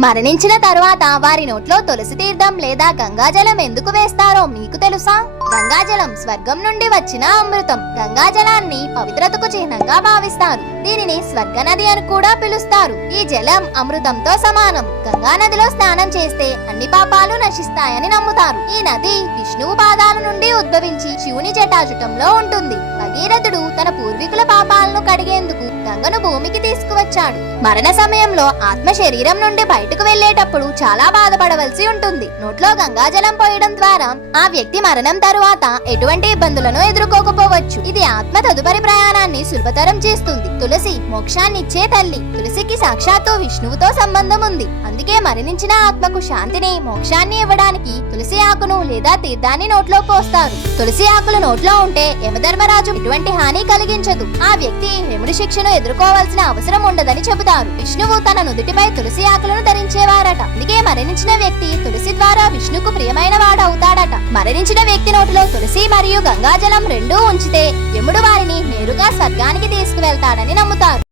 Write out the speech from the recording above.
మరణించిన తరువాత వారి నోట్లో తులసి తీర్థం లేదా గంగాజలం ఎందుకు వేస్తారో మీకు తెలుసా? గంగాజలం స్వర్గం నుండి వచ్చిన అమృతం. గంగాజలాన్ని పవిత్రతకు చిహ్నంగా భావిస్తారు. దీనిని స్వర్గ నది అని కూడా పిలుస్తారు. ఈ జలం అమృతంతో సమానం. గంగా నదిలో స్నానం చేస్తే అన్ని పాపాలు నశిస్తాయని నమ్ముతారు. ఈ నది విష్ణువు పాదాల నుండి ఉద్భవించి శివుని జటాజుటంలో ఉంటుంది. భగీరథుడు తన పూర్వీకుల పాపాలను కడిగేందుకు గంగను భూమికి తీసుకువచ్చాడు. మరణ సమయంలో ఆత్మ శరీరం నుండి బయటకు వెళ్ళేటప్పుడు చాలా బాధపడవలసి ఉంటుంది. నోట్లో గంగాజలం పోయడం ద్వారా ఆ వ్యక్తి మరణం తరువాత ఎటువంటి ఇబ్బందులను ఎదుర్కోకపోవచ్చు. ఇది ఆత్మ తదుపరి ప్రయాణాన్ని సులభతరం చేస్తుంది. తులసి మోక్షాన్నిచ్చే తల్లి. తులసికి సాక్షాత్తు విష్ణువుతో సంబంధం ఉంది. అందుకే మరణించిన ఆత్మకు శాంతిని మోక్షాన్ని ఇవ్వడానికి తులసి ఆకును లేదా తీర్థాన్ని నోట్లో పోస్తారు. తులసి ఆకులు నోట్లో ఉంటే యమధర్మరాజు ఎటువంటి హాని కలిగించదు. ఆ వ్యక్తి యముడి శిక్షను ఎదుర్కోవాల్సిన అవసరం ఉండదని చెబుతారు. విష్ణువు తన నుదుటిపై తులసి ఆకులను ధరించేవారట. అందుకే మరణించిన వ్యక్తి తులసి ద్వారా విష్ణుకు ప్రియమైన వాడు అవుతాడట మరణించిన వ్యక్తి నోటిలో తులసి మరియు గంగాజలం రెండూ ఉంచితే యముడు వారిని నేరుగా స్వర్గానికి తీసుకువెళ్తాడని నమ్ముతారు.